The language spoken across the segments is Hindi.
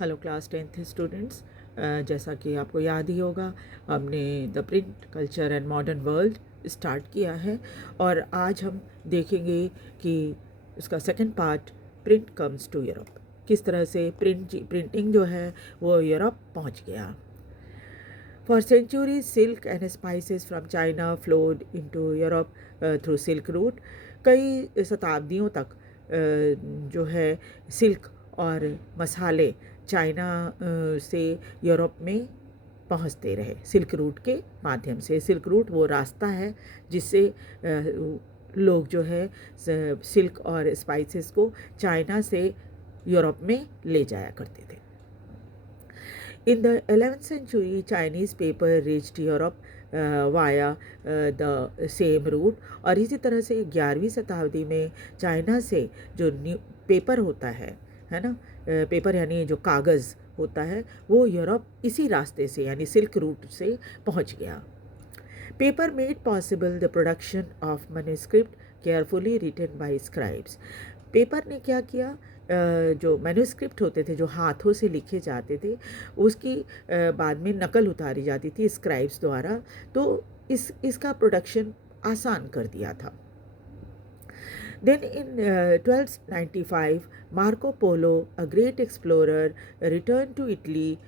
Hello class 10th students. जैसा कि आपको याद ही होगा, हमने the print culture and modern world start किया है और आज हम देखेंगे कि उसका second part print comes to Europe, किस तरह से प्रिंटिंग जो है वो यूरोप पहुंच गया। For centuries silk and spices from China flowed into Europe through silk route. कई शताब्दियों तक जो है सिल्क और मसाले चाइना से यूरोप में पहुंचते रहे सिल्क रूट के माध्यम से। सिल्क रूट वो रास्ता है जिससे लोग जो है सिल्क और स्पाइसेस को चाइना से यूरोप में ले जाया करते थे। In the 11th century, Chinese paper reached Europe via the same route। और इसी तरह से 11वीं शताब्दी में चाइना से जो पेपर होता है ना, पेपर यानी जो कागज़ होता है वो यूरोप इसी रास्ते से यानी सिल्क रूट से पहुंच गया। Paper made possible the production of manuscript carefully written by scribes. Paper ने क्या किया, जो मैन्युस्क्रिप्ट होते थे जो हाथों से लिखे जाते थे उसकी बाद में नकल उतारी जाती थी स्क्राइब्स द्वारा, तो इसका प्रोडक्शन आसान कर दिया था। Then in 1295, Marco Polo, a great explorer, returned to Italy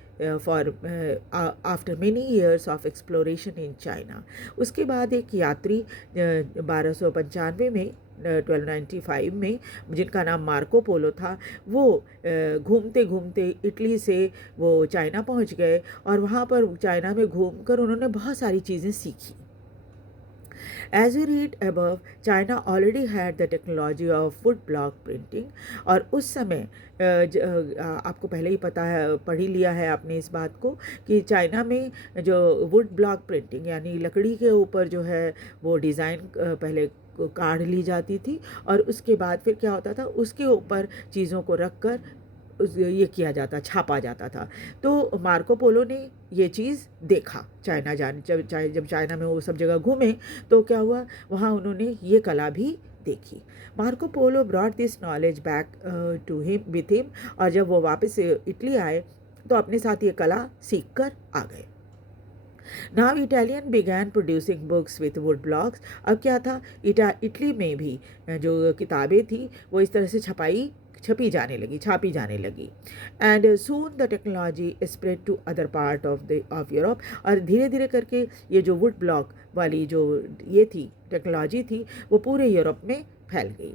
after many years of exploration in China। उसके बाद एक यात्री 1295 में 1295 में, जिनका नाम मार्को पोलो था, वो घूमते घूमते इटली से वो चाइना पहुंच गए और वहाँ पर चाइना में घूमकर उन्होंने बहुत सारी चीज़ें सीखी। As we read above, China already had the technology of wood block printing। और उस समय आपको पहले ही पता है, पढ़ ही लिया है आपने इस बात को कि चाइना में जो वुड ब्लॉक प्रिंटिंग यानी लकड़ी के ऊपर जो है वो डिज़ाइन पहले काढ़ ली जाती थी और उसके बाद फिर क्या होता था, उसके ऊपर चीज़ों को रख कर ये किया जाता, छापा जाता था। तो मार्को पोलो ने ये चीज़ देखा चाइना जब चाइना में वो सब जगह घूमे तो क्या हुआ, वहाँ उन्होंने ये कला भी देखी। Marco Polo brought this knowledge back to him with him. और जब वो वापस इटली आए तो अपने साथ ये कला सीख कर आ गए। Now Italian began producing books with would blocks. अब क्या था, इटली में भी जो किताबें थी वो इस तरह से छापी जाने लगी। And soon the technology spread to other part of Europe. और धीरे धीरे करके ये जो वुड ब्लॉक वाली जो ये थी टेक्नोलॉजी थी वो पूरे यूरोप में फैल गई।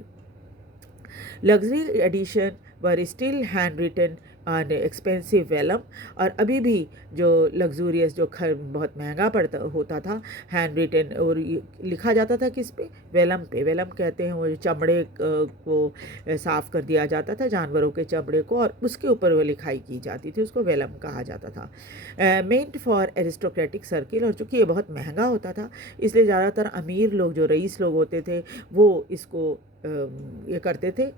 Luxury edition were still hand written on expensive vellum. और अभी भी जो लग्जूरियस जो बहुत महंगा पड़ता होता था हैंड रिटन, और लिखा जाता था किस पे, वेलम पे। वेलम कहते हैं वो चमड़े को साफ़ कर दिया जाता था, जानवरों के चमड़े को, और उसके ऊपर वो लिखाई की जाती थी, उसको वेलम कहा जाता था। Meant for aristocratic circle. और चूँकि ये बहुत महंगा होता था इसलिए ज़्यादातर अमीर लोग जो रईस लोग होते थे वो इसको ये करते थे,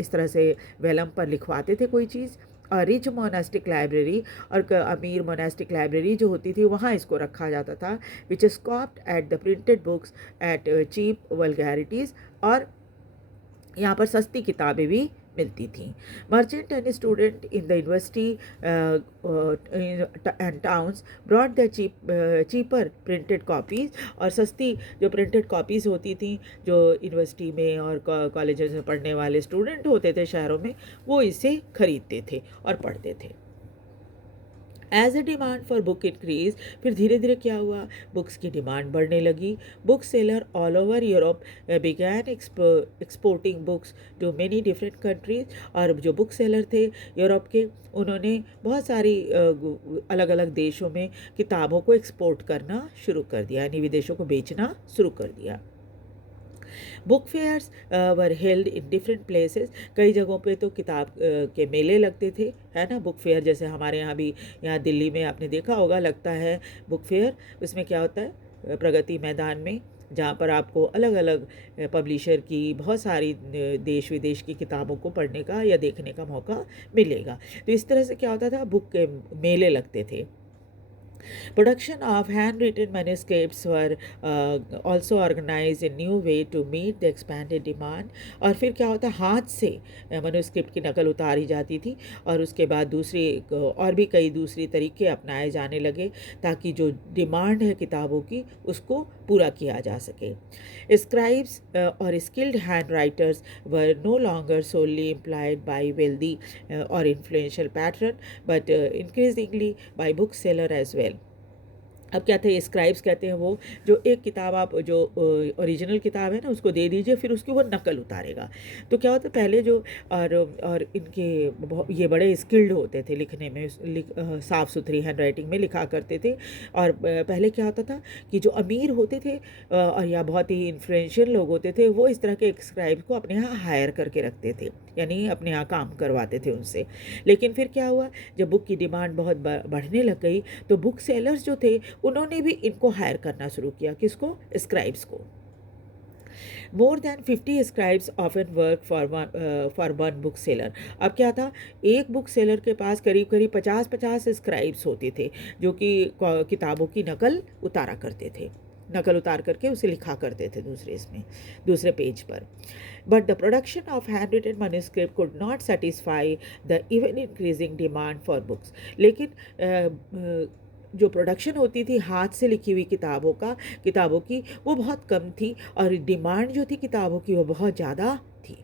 इस तरह से वेलम पर लिखवाते थे कोई चीज़। और रिच मोनास्टिक लाइब्रेरी, और अमीर मोनास्टिक लाइब्रेरी जो होती थी वहाँ इसको रखा जाता था, which scoffed at the printed books at cheap vulgarities. और यहाँ पर सस्ती किताबें भी मिलती थी। Merchant and student in the university and towns bought the cheaper printed copies. और सस्ती जो प्रिंटेड कॉपीज़ होती थी जो यूनिवर्सिटी में और कॉलेजेस में पढ़ने वाले स्टूडेंट होते थे शहरों में, वो इसे खरीदते थे और पढ़ते थे। As a demand for book increase, फिर धीरे धीरे क्या हुआ, बुक्स की डिमांड बढ़ने लगी। Book seller all over Europe began exporting books to many different countries. और जो बुक सेलर थे यूरोप के, उन्होंने बहुत सारी अलग अलग देशों में किताबों को एक्सपोर्ट करना शुरू कर दिया, यानी विदेशों को बेचना शुरू कर दिया। Book fairs were held in different places. कई जगहों पे तो किताब के मेले लगते थे, है ना। बुक फेयर जैसे हमारे यहाँ भी, यहाँ दिल्ली में आपने देखा होगा लगता है बुक फेयर। उसमें क्या होता है, प्रगति मैदान में, जहाँ पर आपको अलग अलग पब्लिशर की बहुत सारी देश विदेश की किताबों को पढ़ने का या देखने का मौका मिलेगा। तो इस तरह से क्या होता था, बुक के मेले लगते थे। Production of handwritten manuscripts were also organized in new way to meet the expanded demand. और फिर क्या होता, हाथ से manuscript की नकल उतारी जाती थी और उसके बाद दूसरी और भी कई दूसरी तरीके अपनाए जाने लगे ताकि जो डिमांड है किताबों की उसको पूरा किया जा सके. Scribes or skilled handwriters were no longer solely employed by wealthy or influential patron, but increasingly by bookseller as well. अब क्या थे, स्क्राइब्स कहते हैं वो जो एक किताब आप जो ओरिजिनल किताब है ना उसको दे दीजिए, फिर उसकी वो नकल उतारेगा. तो क्या होता है पहले जो और इनके ये बड़े स्किल्ड होते थे लिखने में, साफ़ सुथरी हैंड राइटिंग में लिखा करते थे. और पहले क्या होता था कि जो अमीर होते थे और या बहुत ही इन्फ्लुएंशियल लोग होते थे वो इस तरह के स्क्राइब को अपने यहाँ हायर करके रखते थे, यानी अपने यहाँ काम करवाते थे उनसे. लेकिन फिर क्या हुआ, जब बुक की डिमांड बहुत बढ़ने लग गई तो बुक सेलर्स जो थे उन्होंने भी इनको हायर करना शुरू किया. किसको? स्क्राइब्स को. More than 50 scribes often work for one book seller. अब क्या था, एक बुक सेलर के पास करीब करीब 50-50 स्क्राइब्स होते थे जो कि किताबों की नकल उतारा करते थे, नकल उतार करके उसे लिखा करते थे दूसरे पेज पर. But the production of hand written manuscript could not satisfy the even increasing demand for books. लेकिन जो प्रोडक्शन होती थी हाथ से लिखी हुई किताबों की वो बहुत कम थी और डिमांड जो थी किताबों की वो बहुत ज़्यादा थी.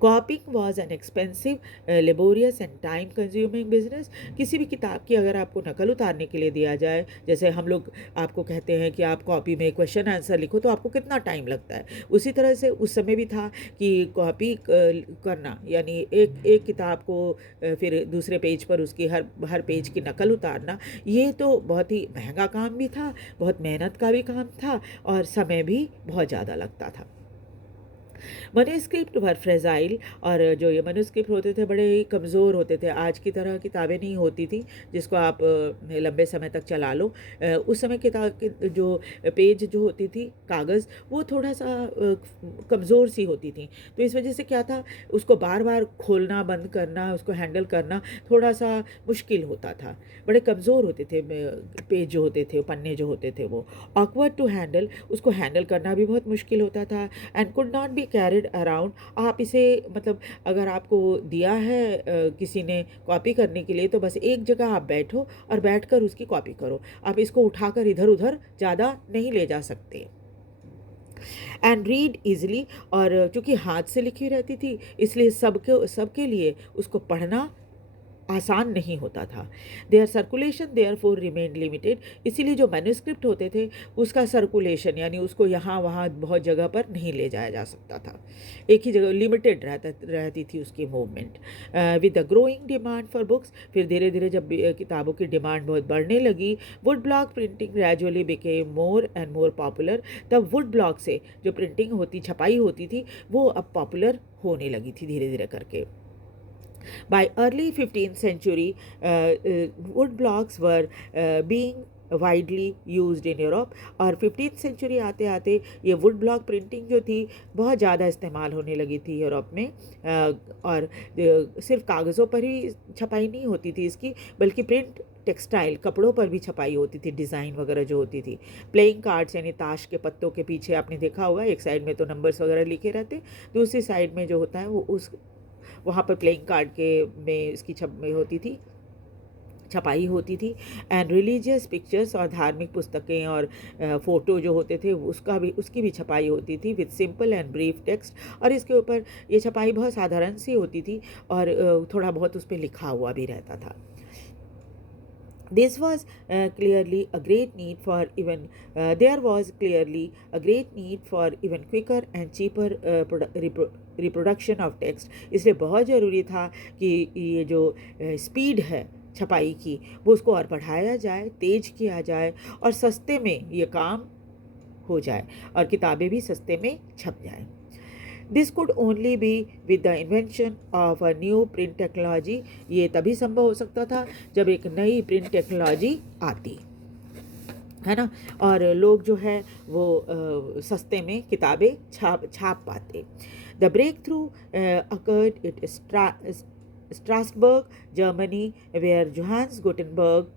कॉपिंग was an expensive, laborious and time consuming business. किसी भी किताब की अगर आपको नकल उतारने के लिए दिया जाए, जैसे हम लोग आपको कहते हैं कि आप कॉपी में क्वेश्चन आंसर लिखो तो आपको कितना टाइम लगता है, उसी तरह से उस समय भी था कि कॉपी करना यानी एक किताब को फिर दूसरे पेज पर उसकी हर पेज की नकल उतारना, ये तो बहुत ही महंगा काम भी था, बहुत मेहनत का भी काम था और समय भी बहुत ज़्यादा लगता था. मैन्युस्क्रिप्ट वर फ्रेजाइल. और जो ये मैन्युस्क्रिप्ट होते थे बड़े ही कमज़ोर होते थे, आज की तरह किताबें नहीं होती थी जिसको आप लंबे समय तक चला लो. उस समय किताब की जो पेज जो होती थी कागज़ वो थोड़ा सा कमज़ोर सी होती थी. तो इस वजह से क्या था, उसको बार बार खोलना बंद करना, उसको हैंडल करना थोड़ा सा मुश्किल होता था. बड़े कमज़ोर होते थे पेज जो होते थे, पन्ने जो होते थे वो ऑकवर्ड टू हैंडल, उसको हैंडल करना भी बहुत मुश्किल होता था. And could not be carried around. आप इसे मतलब अगर आपको दिया है किसी ने कॉपी करने के लिए तो बस एक जगह आप बैठो और बैठकर उसकी कॉपी करो, आप इसको उठाकर इधर उधर ज़्यादा नहीं ले जा सकते. And read easily. और चूँकि हाथ से लिखी रहती थी इसलिए सबके लिए उसको पढ़ना आसान नहीं होता था. Their circulation therefore remain limited. इसीलिए जो मैन्युस्क्रिप्ट होते थे उसका सर्कुलेशन यानी उसको यहाँ वहाँ बहुत जगह पर नहीं ले जाया जा सकता था, एक ही जगह लिमिटेड रहती थी उसकी movement. With the growing demand for books, फिर धीरे धीरे जब किताबों की डिमांड बहुत बढ़ने लगी, would block printing gradually became more and more popular. तब वुड ब्लॉक से जो प्रिंटिंग छपाई होती थी वो अब पॉपुलर होने लगी थी धीरे धीरे करके. By early 15th century, wood blocks were being widely used in Europe. और 15th सेंचुरी आते आते ये वुड ब्लॉक प्रिंटिंग जो थी बहुत ज़्यादा इस्तेमाल होने लगी थी यूरोप में. और सिर्फ कागज़ों पर ही छपाई नहीं होती थी इसकी, बल्कि प्रिंट टेक्सटाइल कपड़ों पर भी छपाई होती थी, डिज़ाइन वगैरह जो होती थी. प्लेइंग कार्ड्स यानी ताश के पत्तों के पीछे आपने देखा होगा एक साइड में तो नंबर्स वगैरह लिखे रहते, दूसरी साइड में जो होता है वो वहाँ पर प्लेइंग कार्ड के में इसकी छपाई होती थी. एंड रिलीजियस पिक्चर्स और धार्मिक पुस्तकें और फ़ोटो जो होते थे उसकी भी छपाई होती थी with simple and brief text. और इसके ऊपर ये छपाई बहुत साधारण सी होती थी और थोड़ा बहुत उस पर लिखा हुआ भी रहता था. This was clearly a great need for even there was clearly a great need for even quicker and cheaper reproduction of text. इसलिए बहुत ज़रूरी था कि ये जो स्पीड है छपाई की वो उसको और बढ़ाया जाए, तेज़ किया जाए और सस्ते में ये काम हो जाए और किताबें भी सस्ते में छप जाएं. This could only be with the invention of a new print technology. ये तभी संभव हो सकता था जब एक नई प्रिंट टेक्नोलॉजी आती है ना, और लोग जो है वो सस्ते में किताबें छाप पाते. The breakthrough occurred at Strasbourg, Germany, where Johannes Gutenberg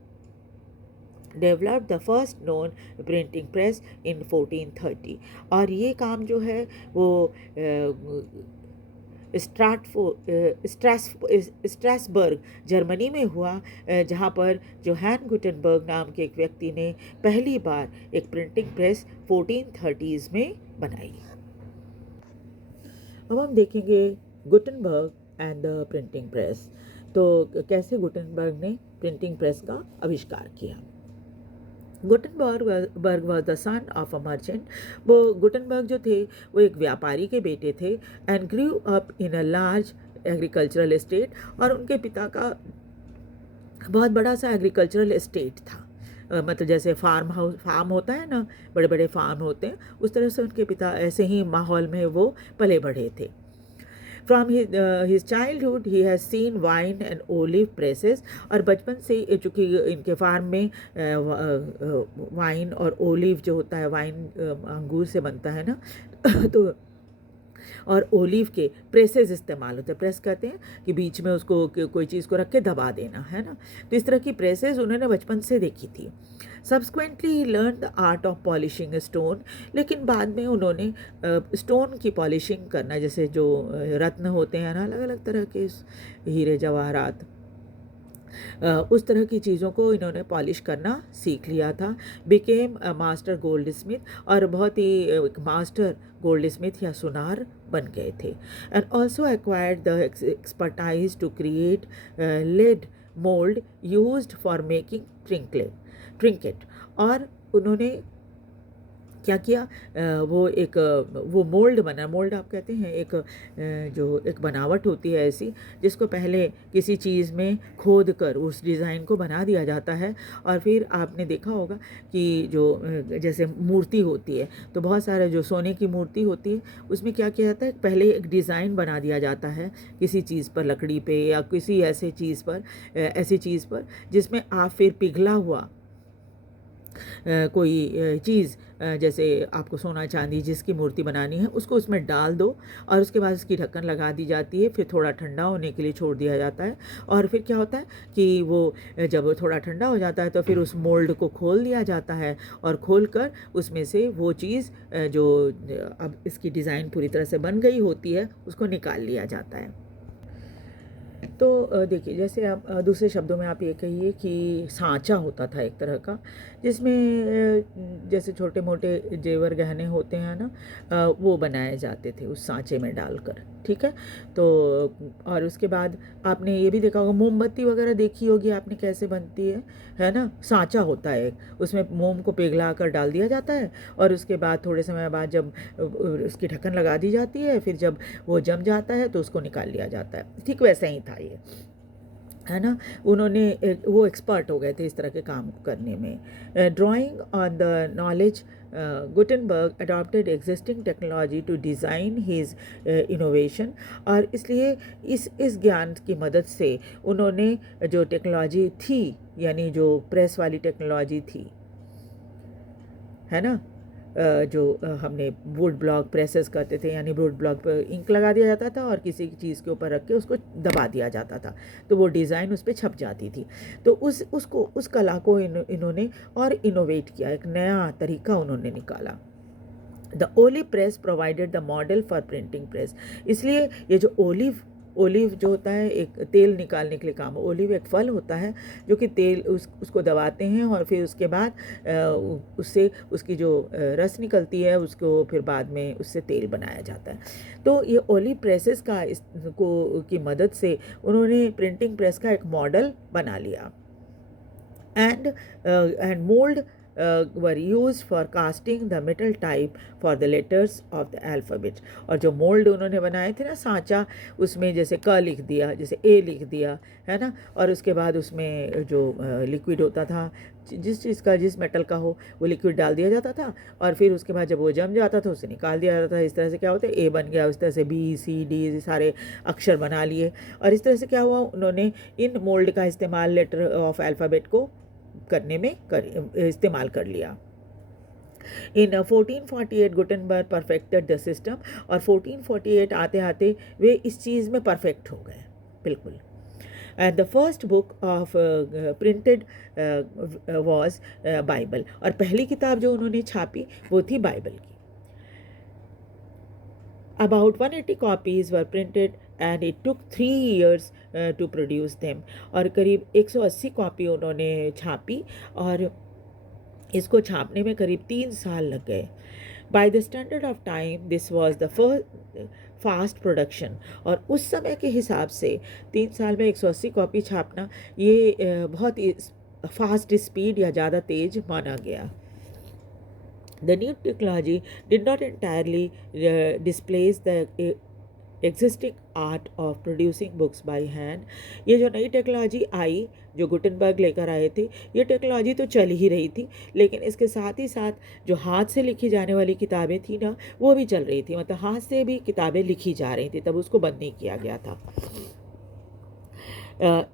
developed the first known printing press in 1430। और ये काम जो है वो स्ट्रासबर्ग जर्मनी में हुआ, जहाँ पर जोहान गुटेनबर्ग नाम के एक व्यक्ति ने पहली बार एक प्रिंटिंग प्रेस 1430s में बनाई। अब हम देखेंगे Gutenberg and the printing press. तो कैसे गुटेनबर्ग ने प्रिंटिंग प्रेस का आविष्कार किया। Gutenberg was the son of a merchant. वो गुटेनबर्ग जो थे वो एक व्यापारी के बेटे थे, and grew up in a large agricultural estate. और उनके पिता का बहुत बड़ा सा एग्रीकल्चरल एस्टेट था। मतलब जैसे फार्म होता है ना, बड़े बड़े फार्म होते हैं, उस तरह से उनके पिता ऐसे ही माहौल में वो पले बढ़े थे। From his childhood he has seen wine and olive presses। और बचपन से चूँकि इनके फार्म में वाइन और ओलिव जो होता है, वाइन अंगूर से बनता है ना तो और ओलिव के प्रेसेस इस्तेमाल होते हैं। प्रेस कहते हैं कि बीच में उसको कोई चीज़ को रख के दबा देना, है ना। तो इस तरह की प्रेसेस उन्होंने बचपन से देखी थी। Subsequently he learn the art of polishing stone. लेकिन बाद में उन्होंने स्टोन की पॉलिशिंग करना, जैसे जो रत्न होते हैं ना, अलग अलग तरह के हीरे जवाहरात, उस तरह की चीज़ों को इन्होंने पॉलिश करना सीख लिया था। Became a master gold Smith. और बहुत ही एक मास्टर गोल्ड स्मिथ या सुनार बन गए थे। And also acquired the expertise to create lead mould used for making trinket. और उन्होंने क्या किया, वो मोल्ड बना। मोल्ड आप कहते हैं जो एक बनावट होती है ऐसी, जिसको पहले किसी चीज़ में खोद कर उस डिज़ाइन को बना दिया जाता है। और फिर आपने देखा होगा कि जो जैसे मूर्ति होती है, तो बहुत सारे जो सोने की मूर्ति होती है उसमें क्या किया जाता है, पहले एक डिज़ाइन बना दिया जाता है किसी चीज़ पर, लकड़ी पे या किसी ऐसी चीज़ पर जिसमें आप फिर पिघला हुआ कोई चीज़, जैसे आपको सोना चांदी जिसकी मूर्ति बनानी है उसको उसमें डाल दो, और उसके बाद उसकी ढक्कन लगा दी जाती है। फिर थोड़ा ठंडा होने के लिए छोड़ दिया जाता है। और फिर क्या होता है कि वो जब थोड़ा ठंडा हो जाता है तो फिर उस मोल्ड को खोल दिया जाता है, और खोल कर उसमें से वो चीज़ जो अब इसकी डिज़ाइन पूरी तरह से बन गई होती है उसको निकाल लिया जाता है। तो देखिए, जैसे आप दूसरे शब्दों में आप ये कहिए कि सांचा होता था एक तरह का, जिसमें जैसे छोटे मोटे जेवर गहने होते हैं ना, वो बनाए जाते थे उस सांचे में डालकर, ठीक है। तो और उसके बाद आपने ये भी देखा होगा, मोमबत्ती वगैरह देखी होगी आपने कैसे बनती है ना। सांचा होता है एक, उसमें मोम को पिघला कर डाल दिया जाता है, और उसके बाद थोड़े समय बाद जब उसकी ढक्कन लगा दी जाती है, फिर जब वो जम जाता है तो उसको निकाल लिया जाता है। ठीक वैसा ही था ये, है ना। उन्होंने वो एक्सपर्ट हो गए थे इस तरह के काम करने में। Drawing on the knowledge, Gutenberg adopted existing technology to design his innovation. और इसलिए इस ज्ञान की मदद से उन्होंने जो टेक्नोलॉजी थी, यानी जो प्रेस वाली टेक्नोलॉजी थी, है ना, जो हमने वुड ब्लॉक प्रेसेस करते थे, यानी वुड ब्लॉक पर इंक लगा दिया जाता था और किसी चीज़ के ऊपर रख के उसको दबा दिया जाता था, तो वो डिज़ाइन उस पर छप जाती थी। तो उस कला को इन्होंने और इनोवेट किया, एक नया तरीका उन्होंने निकाला। The olive press provided the model for printing press. इसलिए ये जो ओलिव जो होता है, एक तेल निकालने के लिए काम, ओलिव एक फल होता है जो कि तेल उसको दबाते हैं, और फिर उसके बाद उससे उसकी जो रस निकलती है उसको फिर बाद में उससे तेल बनाया जाता है। तो ये ओलिव प्रेसेस की मदद से उन्होंने प्रिंटिंग प्रेस का एक मॉडल बना लिया। And mould were used for casting the metal type for the letters of the alphabet। और जो मोल्ड उन्होंने बनाए थे ना, सांचा, उसमें जैसे क लिख दिया, जैसे ए लिख दिया, है ना, और उसके बाद उसमें जो लिक्विड होता था, जिस चीज़ का, जिस मेटल का हो, वो लिक्विड डाल दिया जाता था, और फिर उसके बाद जब वो जम जाता था उसे निकाल दिया जाता था। इस तरह से क्या होता है, ए बन गया, उस तरह से बी सी डी सारे अक्षर बना लिए। और इस तरह से क्या हुआ, उन्होंने इन मोल्ड का इस्तेमाल लेटर ऑफ अल्फ़ाबेट को करने में इस्तेमाल कर लिया। इन 1448 गुटेनबर्ग परफेक्टेड द सिस्टम। और 1448 आते आते वे इस चीज़ में परफेक्ट हो गए, बिल्कुल। And the first book of printed was Bible, और पहली किताब जो उन्होंने छापी वो थी बाइबल की। About 180 copies were printed and it took 3 years to produce them, और करीब 180 कॉपी उन्होंने छापी और इसको छापने में करीब 3 साल लग गए। By the standard of time, this was the first fast production, और उस समय के हिसाब से 3 साल में 180 कॉपी छापना ये बहुत ही फास्ट स्पीड या ज़्यादा तेज माना गया। The new technology did not entirely displace the existing art of producing books by hand. ये जो नई टेक्नोलॉजी आई, जो गुटेनबर्ग लेकर आए थे, ये टेक्नोलॉजी तो चल ही रही थी, लेकिन इसके साथ ही साथ जो हाथ से लिखी जाने वाली किताबें थी ना, वो भी चल रही थी। मतलब हाथ से भी किताबें लिखी जा रही थी, तब उसको बंद नहीं किया गया था।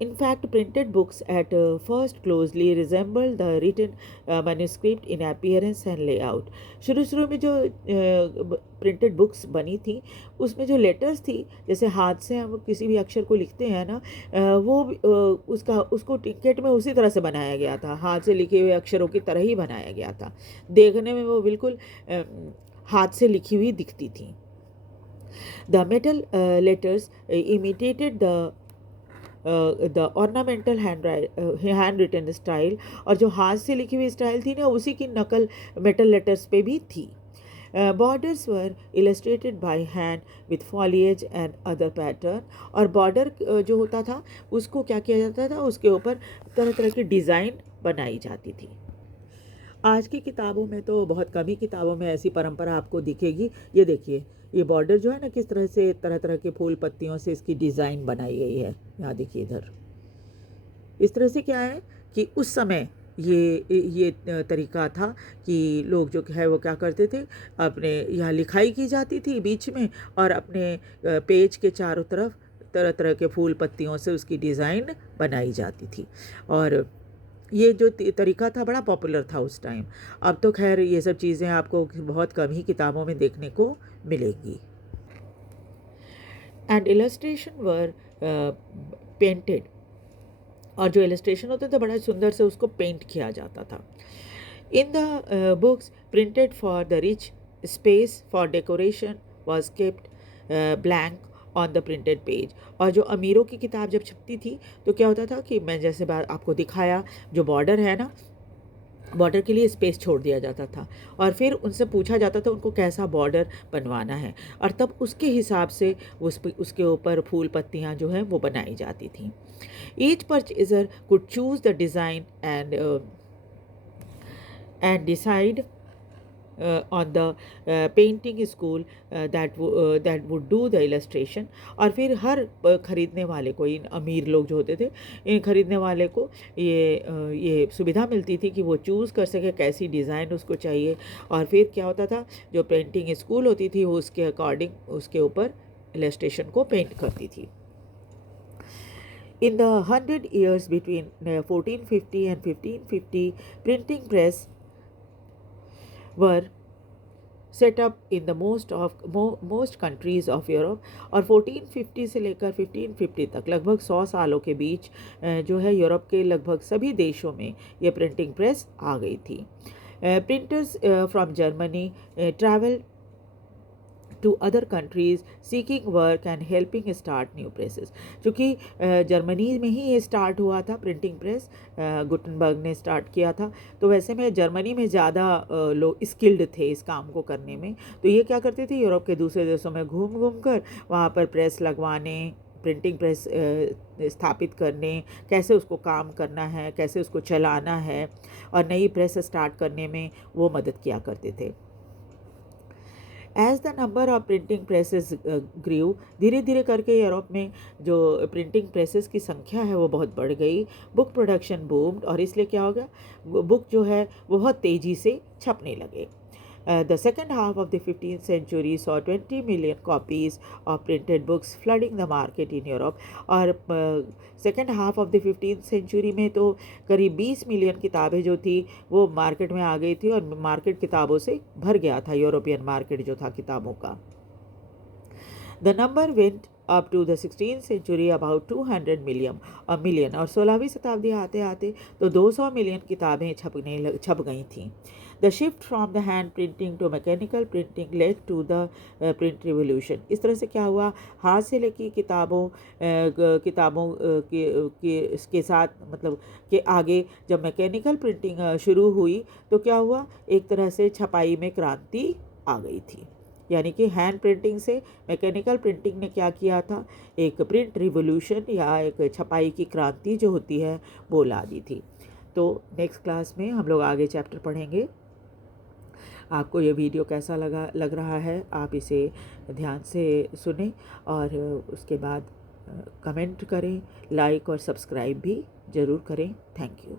In fact, printed books at first closely resembled the written manuscript in appearance and layout. शुरू में जो प्रिंटेड बुक्स बनी थी उसमें जो लेटर्स थी, जैसे हाथ से हम किसी भी अक्षर को लिखते हैं ना, वो उसको टिकट में उसी तरह से बनाया गया था, हाथ से लिखे हुए अक्षरों की तरह ही बनाया गया था। देखने में वो बिल्कुल हाथ से लिखी हुई दिखती थी। The metal letters imitated the ornamental handwritten style, और जो हाथ से लिखी हुई स्टाइल थी ना, उसी की नकल मेटल लेटर्स पे भी थी। Borders were illustrated by hand with foliage and other pattern, और बॉर्डर जो होता था उसको क्या किया जाता था, उसके ऊपर तरह तरह की डिज़ाइन बनाई जाती थी। आज की किताबों में तो बहुत कम ही किताबों में ऐसी परंपरा आपको दिखेगी। ये देखिए, ये बॉर्डर जो है ना, किस तरह से तरह तरह के फूल पत्तियों से इसकी डिज़ाइन बनाई गई है। यहाँ देखिए इधर, इस तरह से क्या है कि उस समय ये तरीका था कि लोग जो है वो क्या करते थे, अपने यहाँ लिखाई की जाती थी बीच में, और अपने पेज के चारों तरफ तरह तरह के फूल पत्तियों से उसकी डिज़ाइन बनाई जाती थी। और ये जो तरीका था बड़ा पॉपुलर था उस टाइम। अब तो खैर ये सब चीज़ें आपको बहुत कम ही किताबों में देखने को मिलेंगी। एंड इलस्ट्रेशन वर पेंटेड, और जो इलस्ट्रेशन होते थे बड़ा सुंदर से उसको पेंट किया जाता था। In the books printed for the rich, space for decoration was kept blank on the printed page. और जो अमीरों की किताब जब छपती थी तो क्या होता था कि मैं जैसे बात आपको दिखाया, जो बॉर्डर है ना, बॉर्डर के लिए स्पेस छोड़ दिया जाता था, और फिर उनसे पूछा जाता था उनको कैसा बॉर्डर बनवाना है, और तब उसके हिसाब से उसके ऊपर फूल पत्तियाँ जो हैं वो बनाई जाती थी। Each purchaser could choose the design and decide on the painting school that would do the illustration। और फिर हर ख़रीदने वाले को, इन अमीर लोग जो होते थे, इन ख़रीदने वाले को ये सुविधा मिलती थी कि वो चूज़ कर सके कैसी डिज़ाइन उसको चाहिए, और फिर क्या होता था, जो पेंटिंग स्कूल होती थी वो उसके अकॉर्डिंग उसके ऊपर इलस्ट्रेशन को पेंट करती थी। In the 100 years between 1450 and 1550, printing press were set up in the most countries of Europe। और 1450 से लेकर 1550 तक लगभग 100 सालों के बीच जो है यूरोप के लगभग सभी देशों में ये प्रिंटिंग प्रेस आ गई थी। Printers from Germany travel to other countries seeking work and helping start new presses। चूँकि जर्मनी में ही ये स्टार्ट हुआ था प्रिंटिंग प्रेस, गुटेनबर्ग ने स्टार्ट किया था, तो वैसे में जर्मनी में ज़्यादा लोग स्किल्ड थे इस काम को करने में। तो ये क्या करते थे, यूरोप के दूसरे देशों में घूम कर वहाँ पर प्रेस लगवाने, प्रिंटिंग प्रेस स्थापित करने, कैसे उसको काम करना है, कैसे उसको चलाना है, और नई प्रेस स्टार्ट करने में वो मदद किया करते थे। As the number of printing presses grew, धीरे धीरे करके यूरोप में जो प्रिंटिंग प्रेसेस की संख्या है वो बहुत बढ़ गई। बुक प्रोडक्शन बूम्ड, और इसलिए क्या हो गया, बुक जो है वो बहुत तेज़ी से छपने लगे। The second half of the 15th century saw 20 million copies of printed books flooding the market in Europe। और second half of the 15th century में तो करीब 20 मिलियन किताबें जो थी वो मार्केट में आ गई थी, और मार्केट किताबों से भर गया था, यूरोपियन मार्केट जो था किताबों का। The number went up to the 16th century about 200 million और 16वीं शताब्दी आते आते तो 200 मिलियन किताबें छप गई थीं। The shift from the hand printing to mechanical printing led to the print revolution. इस तरह से क्या हुआ, हाथ से लिखी किताबों के साथ मतलब के आगे जब मैकेनिकल प्रिंटिंग शुरू हुई तो क्या हुआ, एक तरह से छपाई में क्रांति आ गई थी। यानी कि हैंड प्रिंटिंग से मैकेनिकल प्रिंटिंग ने क्या किया था, एक प्रिंट रिवोल्यूशन या एक छपाई की क्रांति जो होती है वो ला दी थी। तो नेक्स्ट क्लास में हम लोग आगे चैप्टर पढ़ेंगे। आपको ये वीडियो कैसा लग रहा है, आप इसे ध्यान से सुनें और उसके बाद कमेंट करें, लाइक और सब्सक्राइब भी ज़रूर करें। Thank you.